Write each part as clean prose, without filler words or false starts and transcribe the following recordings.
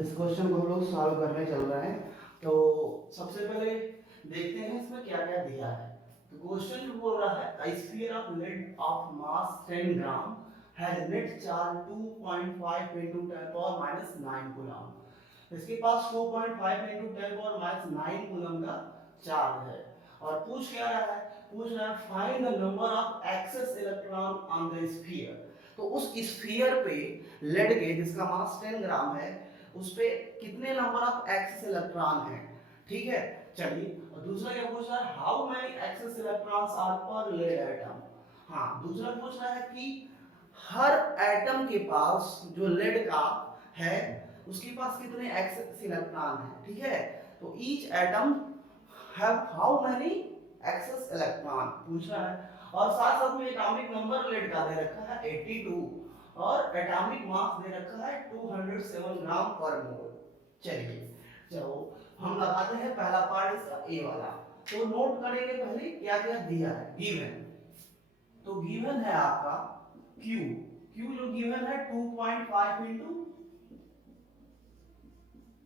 इस क्वेश्चन को हम लोग सॉल्व करने चल रहे हैं। तो सबसे पहले देखते हैं इसमें क्या क्या दिया है। तो क्वेश्चन जो बोल रहा है a sphere of lead of mass 10 gram has net charge 2.5 into 10 power minus 9 coulomb. इसके पास 2.5 into 10 power minus 9 कूलम का चार्ज है और पूछ क्या रहा है, पूछ रहा है find the number of excess electron on the sphere. तो उस स्फीयर पे लेड के जिसका मास 10 ग्राम है उस पे कितने नंबर ऑफ एक्सेस इलेक्ट्रॉन है। ठीक है, चलिए। और दूसरा क्या पूछ रहा है, how many excess electrons are per lead atom. हाँ, दूसरा पूछ रहा है कि हर एटम के पास जो लेड का है उसके पास कितने एक्सेस इलेक्ट्रॉन है। ठीक है, तो each atom have how many excess electron पूछ रहा है। और साथ साथ में एटॉमिक नंबर लेड का दे रखा है 82 और एटॉमिक मास दे रखा है 207 ग्राम पर मोल। चलिए, चलो हम लगाते हैं पहला पार्ट इसका ए वाला। तो नोट करेंगे पहले क्या क्या दिया है गिवन। तो गिवन है आपका Q। Q जो गिवन है 2.5 इंटू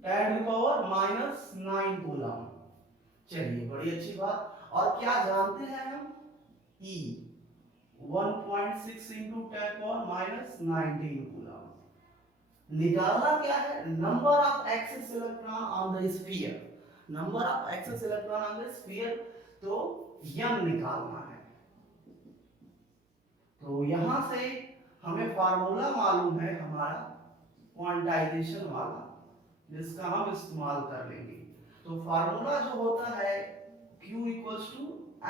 10⁻⁻9 कूलम। चलिए, बड़ी अच्छी बात। और क्या जानते हैं हम, E 1.6 इंटू 10⁻⁻19 कूलम। निकालना क्या है, number of excess electron on the sphere. Number of excess electron on the sphere, तो m निकालना है। तो यहां से हमें फार्मूला मालूम है हमारा क्वांटाइजेशन वाला, जिसका हम इस्तेमाल कर लेंगे। तो फार्मूला जो होता है Q equals to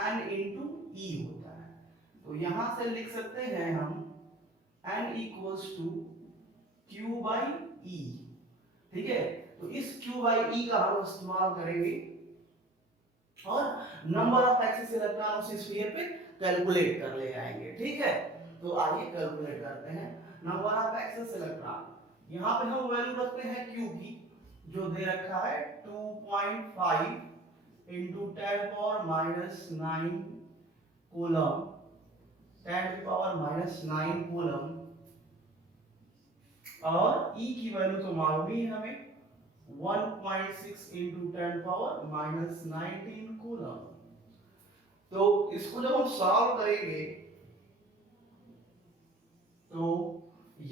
N into E होता है। तो यहां से लिख सकते हैं हम N equals to Q by E। ठीक है, तो इस Q बाई E का हम इस्तेमाल करेंगे और नंबर ऑफ एक्सेस इलेक्ट्रॉन उस स्फीयर पे कैलकुलेट कर ले जाएंगे। ठीक है, तो आइए कैलकुलेट करते हैं नंबर ऑफ एक्सेस इलेक्ट्रॉन। यहां पे हम वैल्यू रखते हैं Q की, जो दे रखा है 2.5 इंटू 10⁻⁻9 कूलम। 10⁻⁻9 कूलम और E की वैल्यू तो मालूम ही है हमें 1.6 इंटू 10⁻⁻19 कूलम। तो इसको जब हम सॉल्व करेंगे तो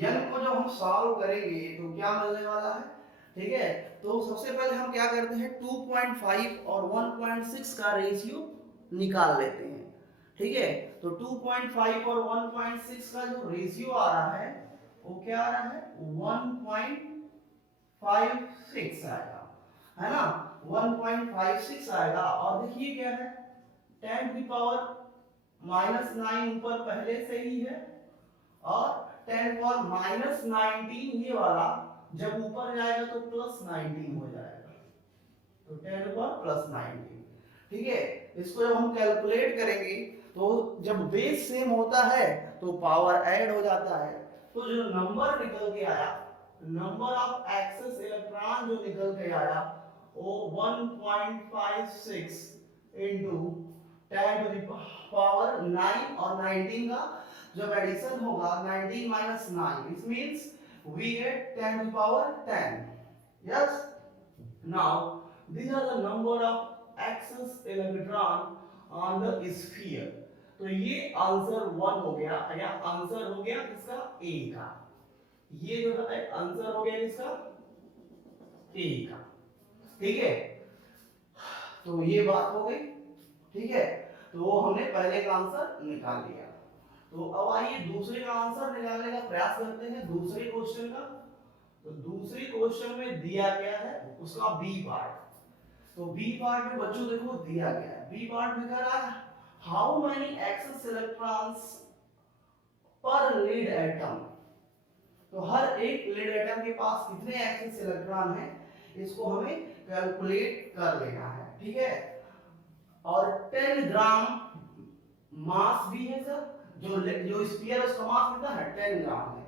n को जब हम सॉल्व करेंगे तो क्या मिलने वाला है। ठीक है, तो सबसे पहले हम क्या करते हैं 2.5 और 1.6 का रेशियो निकाल लेते हैं। ठीक है, तो 2.5 और 1.6 का जो रेशियो आ रहा है वो क्या आ रहा है 1.56 आएगा, है ना। 1.56 आएगा और देखिए क्या है 10⁻⁻9 ऊपर पहले से ही है और 10⁻⁻19 ये वाला जब ऊपर जाएगा तो +19 हो जाएगा। तो 10⁻+19। ठीक है, इसको जब हम कैलकुलेट करेंगे तो जब बेस सेम होता है तो पावर ऐड हो जाता है। तो जो नंबर निकल के आया, नंबर ऑफ एक्सेस इलेक्ट्रॉन जो निकल के आया वो 1.56 इंटू 10⁻9 और 19 का जब एडिशन होगा 19 minus 9, it means we get 10⁻10। yes, now these are the number of axis electron on the sphere। तो ये आंसर 1 हो गया या आंसर हो गया किसका ए का। ये जो है आंसर हो गया इसका ए का। ठीक है, तो ये बात हो गई। ठीक है, तो हमने पहले का आंसर निकाल लिया। तो अब आइए दूसरे का आंसर निकालने का प्रयास करते हैं, दूसरे क्वेश्चन का। तो दूसरे क्वेश्चन में दिया गया है उसका बी पार्ट। तो बी पार्ट में बच्चों देखो दिया गया है, बी पार्ट में कह रहा है हाउ मेनी एक्सेस इलेक्ट्रॉन्स पर लीड एटम। तो हर एक लीड एटम के पास कितने एक्सेस इलेक्ट्रॉन है इसको हमें कैलकुलेट कर लेना है। ठीक है, और 10 ग्राम मास भी है सर, जो स्फीयर उसका मास कितना है 10 ग्राम है।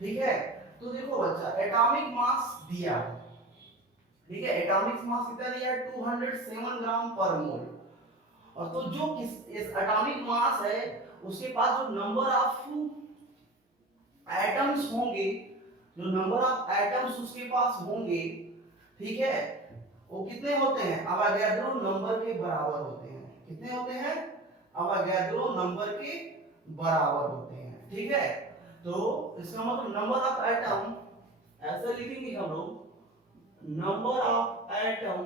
ठीक है, तो देखो बच्चा एटॉमिक मास दिया है। ठीक है, एटॉमिक मास कितना दिया है 207 ग्राम पर मोल। और तो जो इस एटॉमिक मास है उसके पास जो नंबर ऑफ एटम्स होंगे जो नंबर ऑफ एटम्स उसके पास होंगे, ठीक है, वो कितने होते हैं, अवोगाड्रो नंबर के बराबर होते हैं। कितने होते हैं, अवोगाड्रो नंबर के बराबर होते हैं, ठीक है। तो इसका मतलब नंबर ऑफ एटम ऐसे लिखेंगे हम लोग, number of atom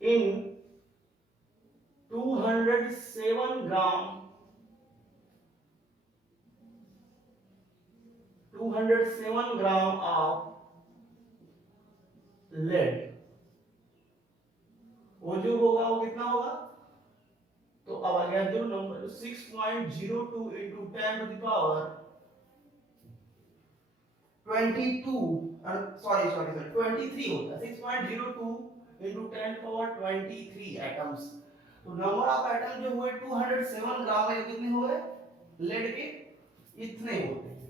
in 207 gram 207 gram of lead, वो जो होगा वो कितना होगा, तो Avogadro number 6.02 into 10 to the power 22, sorry 23 होता है, 6.02 into 10 power 23 एटम्स। तो नंबर ऑफ एटम जो हुए 207 ग्राम में कितने हुए, लेड के इतने होते हैं,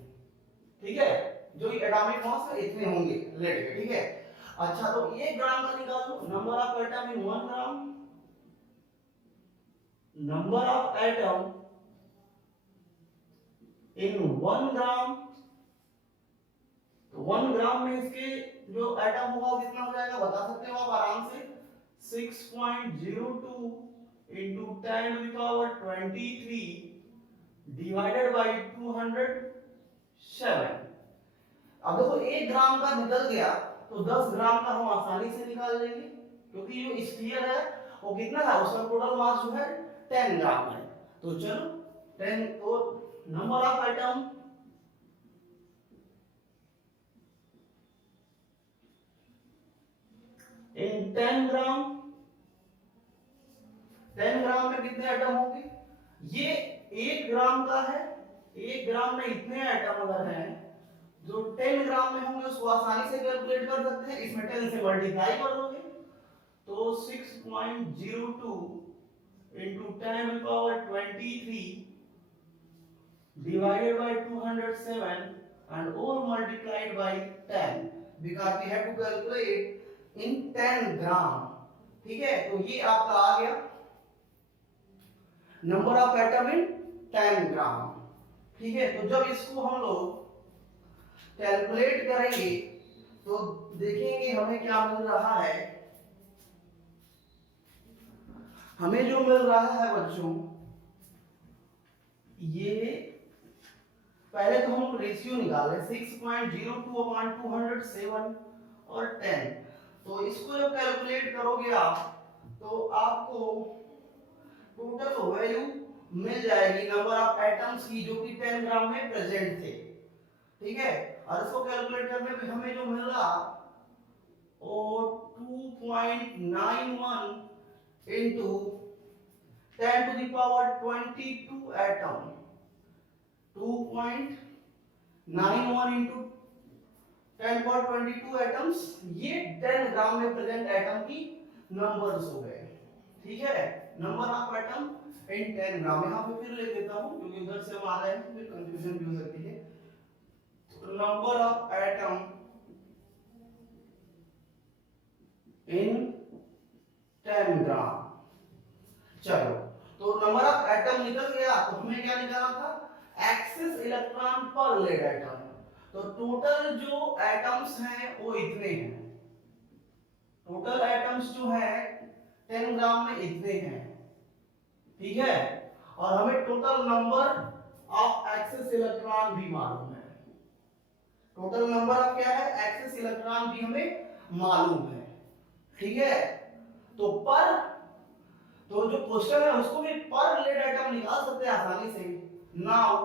ठीक है, जो एटॉमिक मास है इतने होंगे लेड के, ठीक है। अच्छा तो 1 ग्राम का निकालो, number of atom in 1 gram, number of atom इन 1 ग्राम, तो 1 ग्राम में इसके जो एटम होगा वो कितना हो जाएगा, बता सकते हो आप आराम से, 6.02 into 10 to the power 23 divided by 207। अब देखो 1 ग्राम का निकल गया तो 10 ग्राम का हम आसानी से निकाल लेंगे, क्योंकि जो स्फीयर है वो कितना है, उसका टोटल मास जो है 10 ग्राम है। तो चलो 10, तो नंबर ऑफ एटम इन 10 ग्राम, 10 ग्राम में कितने एटम होंगे, ये 1 ग्राम का है, 1 ग्राम में इतने एटम अगर हैं जो 10 ग्राम में होंगे उसको आसानी से कैलकुलेट कर सकते हैं, इसमें 10 से मल्टीप्लाई कर दोगे तो 6.02 into 10 to the power 23 divided by 207 and all multiplied by 10, because we have to calculate in 10 ग्राम, ठीक है। तो ये आपका आ गया नंबर ऑफ एटम इन 10 ग्राम, ठीक है। तो जब इसको हम लोग कैलकुलेट करेंगे तो देखेंगे हमें क्या मिल रहा है, हमें जो मिल रहा है बच्चों, ये पहले तो हम रेशियो निकाले 6.02/207 और 10, तो इसको जब कैलकुलेट करोगे आप तो आपको टोटल वैल्यू मिल जाएगी नंबर ऑफ एटम्स की जो कि 10 ग्राम में प्रेजेंट थे, ठीक है। और इसको कैलकुलेट करने पे हमें जो मिल रहा और 2.91 into 10 to the power 22 atom, 2.91 into 10 power 22 atoms, ये 10 ग्राम में प्रेजेंट एटम की नंबर्स हो गए, ठीक है। नंबर ऑफ एटम इन 10 ग्राम, यहाँ पे फिर लिख देता हूँ क्योंकि उधर से हम आ रहे हैं फिर कंफ्यूजन भी हो सकती है। नंबर ऑफ एटम इन 10 ग्राम, चलो तो नंबर ऑफ एटम निकल गया, तो हमें क्या निकालना था, access electron per lead atom. तो टोटल जो एटम्स हैं वो इतने हैं, टोटल एटम्स जो है 10 ग्राम में इतने हैं, ठीक है। और हमें total number of excess electron भी मालूम है, टोटल नंबर ऑफ क्या है, एक्सेस इलेक्ट्रॉन भी हमें मालूम है, ठीक है। तो पर, तो जो क्वेश्चन है उसको भी पर लेड एटम निकाल सकते हैं आसानी से। Now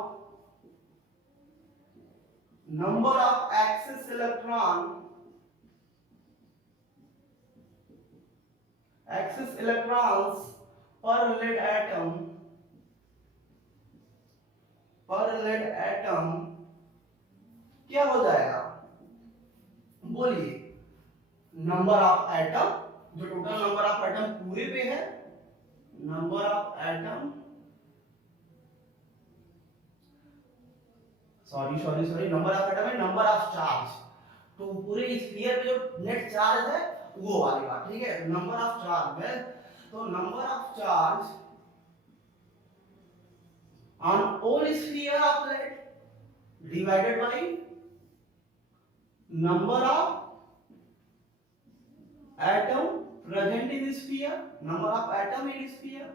number of excess electron, excess electrons per lead atom, per lead atom क्या हो जाएगा, बोलिए, नंबर ऑफ एटम, जो टोटल नंबर ऑफ एटम पूरे पे है, number of atom, sorry number of atom है नंबर ऑफ चार्ज, तो पूरे स्फीयर पे जो नेट चार्ज है वो वाली बात, ठीक है। नंबर ऑफ चार्ज में, तो number of charge on all sphere of lead, divided by number of atom present in sphere, number of atom in sphere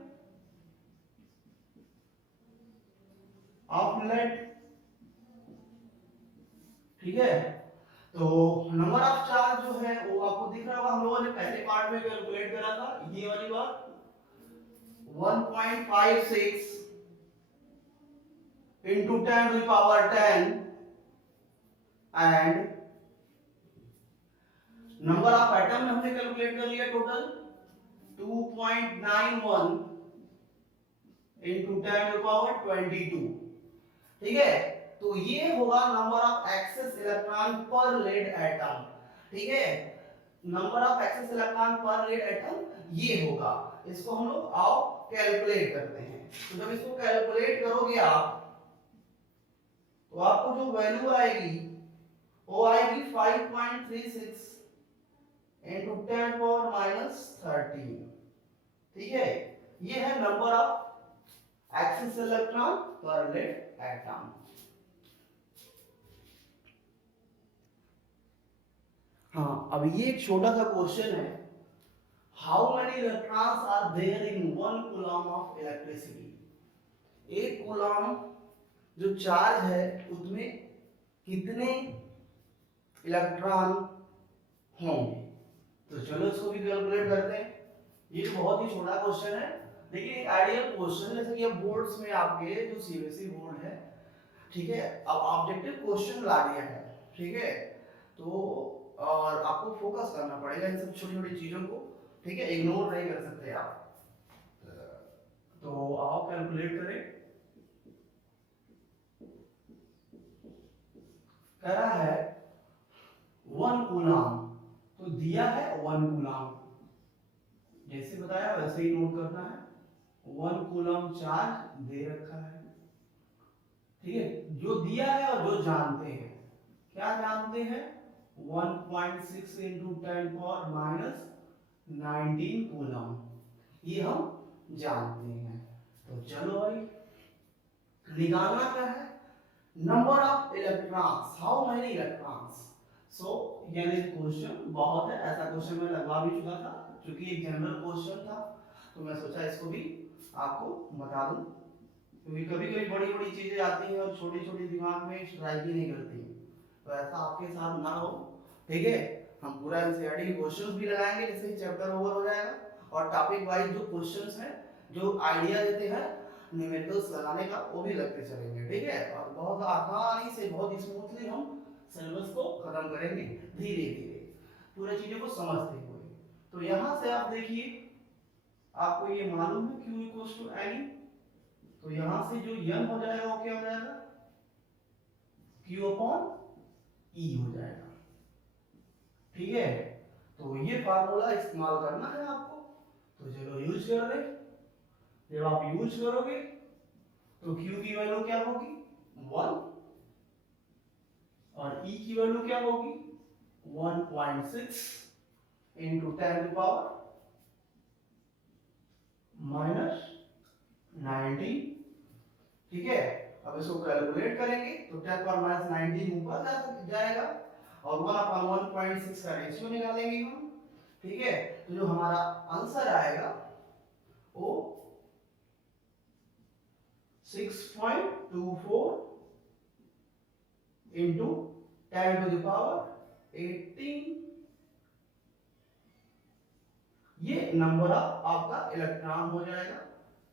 of lead. ठीक है, तो नंबर ऑफ चार्ज जो है वो आपको दिख रहा होगा, हम लोगों ने पहले पार्ट में कैलकुलेट करा था, ये वाली बात 1.56 into 10 to the power 10 and number of atom हमने कैलकुलेट कर लिया total 2.91 into 10 to the power 22। ठीक है, तो ये होगा number of excess electron per lead atom. ठीक है, number of excess electron per lead atom ये होगा, इसको हम लोग आओ कैलकुलेट करते हैं। तो जब इसको कैलकुलेट करोगे आप तो आपको जो वैल्यू आएगी वो आएगी 5.36 into 10 power minus 13। ठीक है, ये है number of excess electron per lead atom. हाँ, अब ये एक छोटा सा क्वेश्चन है, how many electrons are there in 1 coulomb of electricity. एक कूलम जो चार्ज है उसमें कितने इलेक्ट्रॉन होंगे। तो चलो इसको भी कैलकुलेट करते हैं। ये बहुत ही छोटा क्वेश्चन है लेकिन एक आइडियल क्वेश्चन, जैसे कि अब बोर्ड्स में आपके जो सीबीएसई बोर्ड है, ठीक है, अब ऑब्जेक्टिव क्वेश्चन ला दिया है। ठीक है, तो और आपको फोकस करना पड़ेगा इन सब छोटी छोटी चीजों को। ठीक है, इग्नोर नहीं कर सकते आप। तो आओ कैलकुलेट करें। कह रहा है 1 कूलम, तो दिया है 1 कूलम, जैसे बताया वैसे ही नोट करना है। 1 कूलम चार्ज दे रखा है। ठीक है, जो दिया है और जो जानते हैं, क्या जानते हैं 1.6 into 10 power minus 19 कूलम, ये हम जानते हैं। तो चलो भाई निकालना क्या है, number of electrons, how many electrons. So यानी क्वेश्चन बहुत है, ऐसा क्वेश्चन मैं लगवा भी चुका था क्योंकि एक जनरल क्वेश्चन था, तो मैं सोचा इसको भी आपको बता दूं, क्योंकि कभी कभी बड़ी बड़ी चीजें आती हैं और छोटी छोटी दिमाग में स्ट्राइक ही नहीं करती, तो ऐसा आपके साथ ना हो। ठीक है, हम पूरा एनसीईआरटी के क्वेश्चंस भी लगाएंगे जैसे ही चैप्टर ओवर हो जाएगा, और टॉपिक वाइज जो क्वेश्चंस हैं, जो आइडिया देते हैं न्यूमेरिकल्स लगाने का, वो भी लगते चलेंगे। ठीक है, और बहुत आसानी से बहुत स्मूथली हम सिलेबस को खत्म करेंगे धीरे धीरे पूरी चीजों को समझते हुए। तो यहाँ से आप देखिए, आपको ये मालूम है Q इक्वल्स टू N, तो यहाँ से जो N हो जाएगा वो क्या हो जाएगा, Q अपॉन E हो जाएगा। ठीक है, तो ये फार्मूला इस्तेमाल करना है आपको, तो चलो यूज कर ले। जब आप यूज करोगे तो Q की वैल्यू क्या होगी 1 और E की वैल्यू क्या होगी 1.6 into 10 to the power minus 19। ठीक है, अब इसको कैलकुलेट करेंगे तो 10 पावर माइनस 19 ऊपर जाएगा और 1/1.6 का रेशियो निकालेंगे हम। ठीक है, तो जो हमारा आंसर आएगा वो 6.24 into 10 to the power 18। ये नंबर ऑफ आपका इलेक्ट्रॉन हो जाएगा,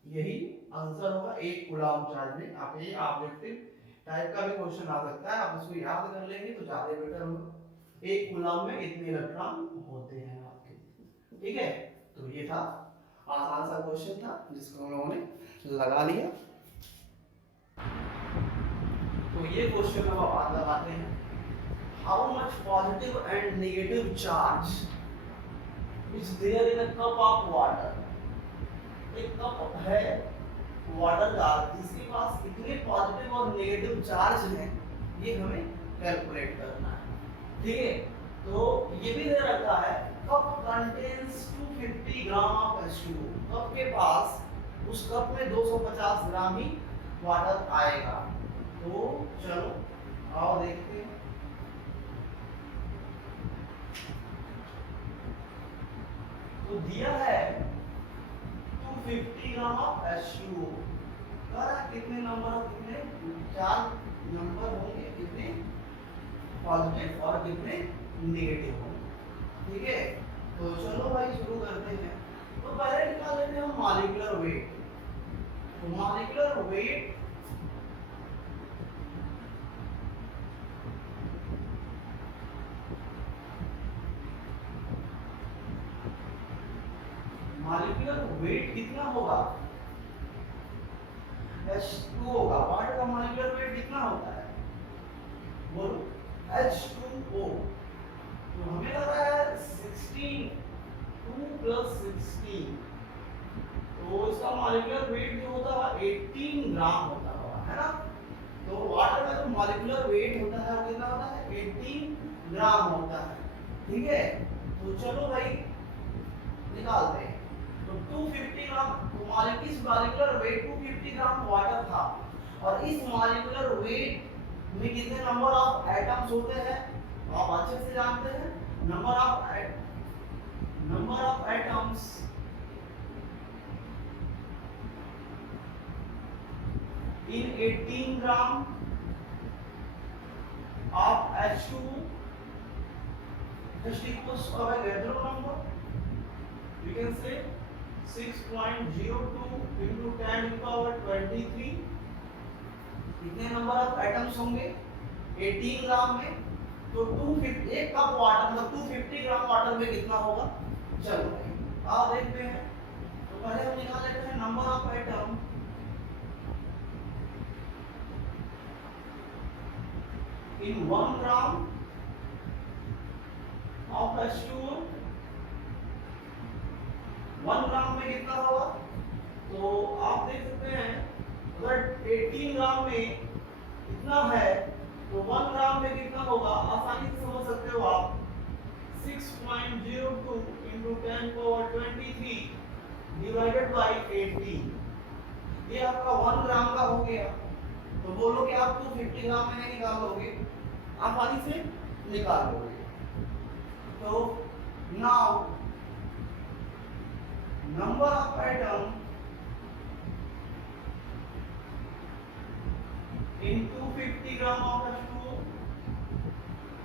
यही आंसर होगा एक कूलम चार्ज में। आप ये ऑब्जेक्टिव टाइप का भी क्वेश्चन आ सकता है, आप इसको याद कर लेंगे तो ज्यादा बेटर होगा। एक कूलम में इतने इलेक्ट्रॉन होते हैं आपके। ठीक है, तो ये था आसान सा क्वेश्चन था जिसको हम लोगों ने लगा लिया। तो ये क्वेश्चन अब आप लगाते हैं, how much positive and negative charge is there in a cup of water. एक कप है वाटर का जिसके पास कितने पॉजिटिव और नेगेटिव चार्ज हैं, ये हमें कैलकुलेट करना है। ठीक है, तो ये भी दे रखा है cup contains 250 gram of H2O। Cup के पास उस कप में 250 ग्राम ही वाटर आएगा। तो चलो आओ देखते हैं। तो दिया है 250 ग्राम ऑफ H2O। कितने नंबर और कितने 4 नंबर होंगे, कितने पॉजिटिव और कितने नेगेटिव होंगे। ठीक है, तो चलो भाई शुरू करते हैं। तो पहले निकाल लेते हैं हम मॉलिक्यूलर वेट। तो मॉलिक्यूलर वेट कितना होगा, H2O होगा। वाटर का मॉलिक्यूलर वेट कितना होता है, बोलो H2O। तो हमें लग रहा है 16, 2 + 16, तो इसका मॉलिक्यूलर वेट जो होता है 18 ग्राम होता है ना। तो वाटर का जो मॉलिक्यूलर वेट होता है वो कितना होता है, 18 ग्राम होता है। ठीक है, तो चलो भाई निकालते हैं। तो 250 ग्राम, तो इस मॉलिक्यूलर वेट 250 ग्राम वाटर था, और इस मॉलिक्यूलर वेट में कितने नंबर ऑफ एटम्स होते हैं आप अच्छे से जानते हैं। Number of atoms in 18 gram of H2O just equals to Avogadro number. We can say 6.02 into 10 to the power 23। कितने नंबर ऑफ एटम्स होंगे 18 ग्राम में, तो 250 एक कप वाटर मतलब 250 ग्राम वाटर में कितना होगा। चलो आओ देखते हैं। तो पहले हम निकाल लेते हैं number of atom in 1 gram of H2O। 1 ग्राम में कितना होगा, तो आप देख सकते हैं अगर 18 ग्राम में इतना है तो 1 ग्राम में कितना होगा, आसानी से समझ सकते हो आप। 6.02 into 10 power 23 divided by 18, ये आपका 1 ग्राम का हो गया। तो बोलो कि आप 250 ग्राम में नहीं निकालोगे, आसानी से निकाल लोगे। तो now number of atom in 250 gram of H2O,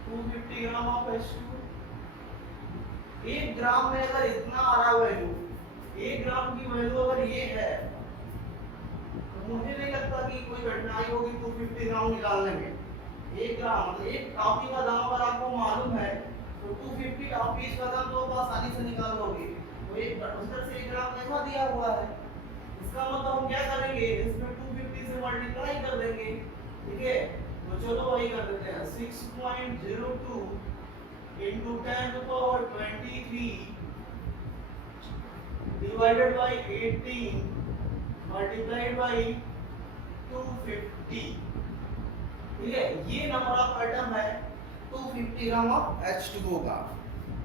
250 gram of H2O। 1 ग्राम में अगर इतना आ रहा वैल्यू, 1 ग्राम की वैल्यू अगर ये है, तो मुझे नहीं लगता कि कोई कठिनाई होगी 250 ग्राम निकालने में। 1 ग्राम मतलब एक कॉपी का दाम अगर आपको मालूम है तो 250 कॉपीज का दाम तो आप आसानी से निकाल लोगे। तो एक उधर से 1 ग्राम ऐसा दिया हुआ है, इसका मतलब हम क्या करेंगे, इसमें 250 से मल्टीप्लाई कर देंगे। ठीक है, तो चलो वही कर देते हैं। 6.02 into 10 to the power 23 divided by 18 multiplied by 250। ठीक है, ये नंबर ऑफ एटम है 250 ग्राम ऑफ H2O का।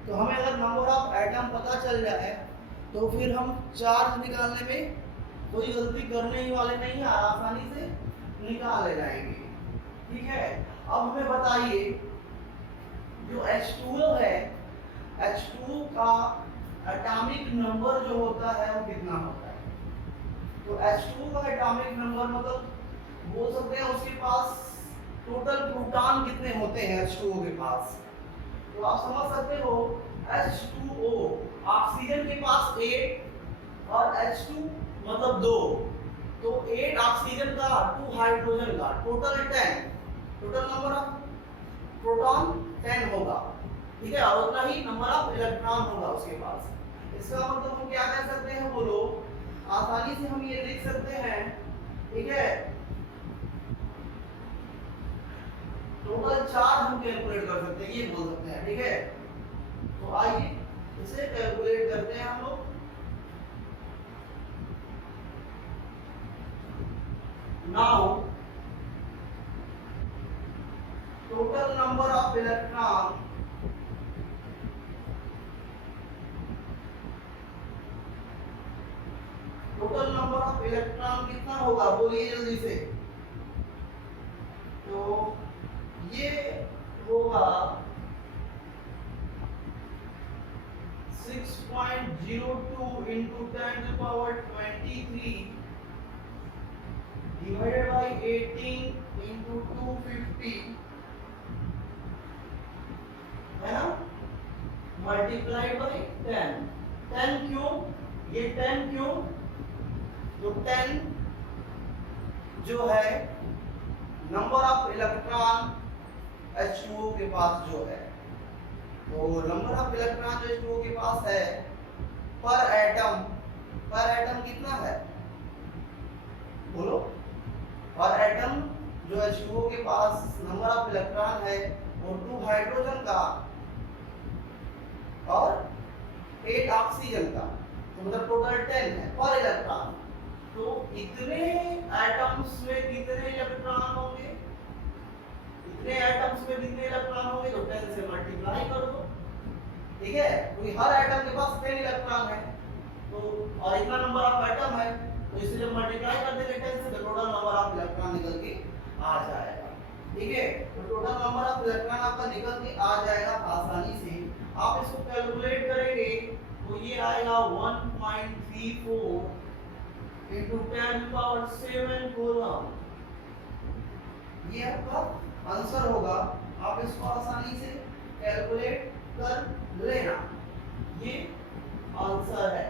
तो हमें अगर नंबर ऑफ एटम पता चल जाए तो फिर हम चार्ज निकालने में कोई गलती करने ही वाले नहीं है, आसानी से निकाल ले जाएंगे। ठीक है, अब हमें बताइए जो H2O है, H2O का एटॉमिक नंबर जो होता है वो कितना होता है। तो H2O का एटॉमिक नंबर मतलब बोल सकते हैं उसके पास टोटल प्रोटॉन कितने होते हैं H2O के पास। तो आप समझ सकते हो H2O ऑक्सीजन के पास 8 और H2 मतलब 2, तो 8 ऑक्सीजन का 2 हाइड्रोजन का total 10, total number of proton 10 होगा। ठीक है, और उतना ही नंबर ऑफ इलेक्ट्रॉन होगा उसके पास। इसका मतलब हम क्या कह सकते हैं, बोलो आसानी से हम ये लिख सकते हैं। ठीक है, टोटल चार्ज हम कैलकुलेट कर सकते हैं, ये बोल सकते हैं। ठीक है, तो आइए इसे कैलकुलेट करते हैं हम लोग। Now total number of electron कितना होगा, बोलिए जल्दी से। तो ये होगा 6.02 into 10 to the power 23 divided by 18 into 250 है ना, मल्टीप्लाइड बाई 10। 10 क्यों, ये 10 क्यों, तो 10 जो है नंबर ऑफ इलेक्ट्रॉन H2O के पास जो है, तो नंबर ऑफ इलेक्ट्रॉन जो H2O के पास है पर एटम कितना है, बोलो। पर एटम जो H2O के पास नंबर ऑफ इलेक्ट्रॉन है वो 2 हाइड्रोजन का और 8 ऑक्सीजन का, तो मतलब टोटल 10 है पर इलेक्ट्रॉन। तो इतने एटम्स में कितने इलेक्ट्रॉन होंगे, इतने एटम्स में कितने इलेक्ट्रॉन होंगे, तो 10 से मल्टीप्लाई कर दो, ठीक है। क्योंकि हर एटम के पास 10 इलेक्ट्रॉन है, तो और इतना नंबर ऑफ एटम है, तो इसलिए मल्टीप्लाई कर देंगे 10 से, तो टोटल नंबर ऑफ इलेक्ट्रॉन निकल के आ जाएगा, ठीक है। तो टोटल नंबर ऑफ इलेक्ट्रॉन आपका निकल के आ जाएगा आसानी से। आप इसको कैलकुलेट करेंगे तो ये आएगा 1.34 into 10 power 7 कूलम, ये आपका आंसर होगा। आप इसको आसानी से कैलकुलेट कर लेना, ये आंसर है।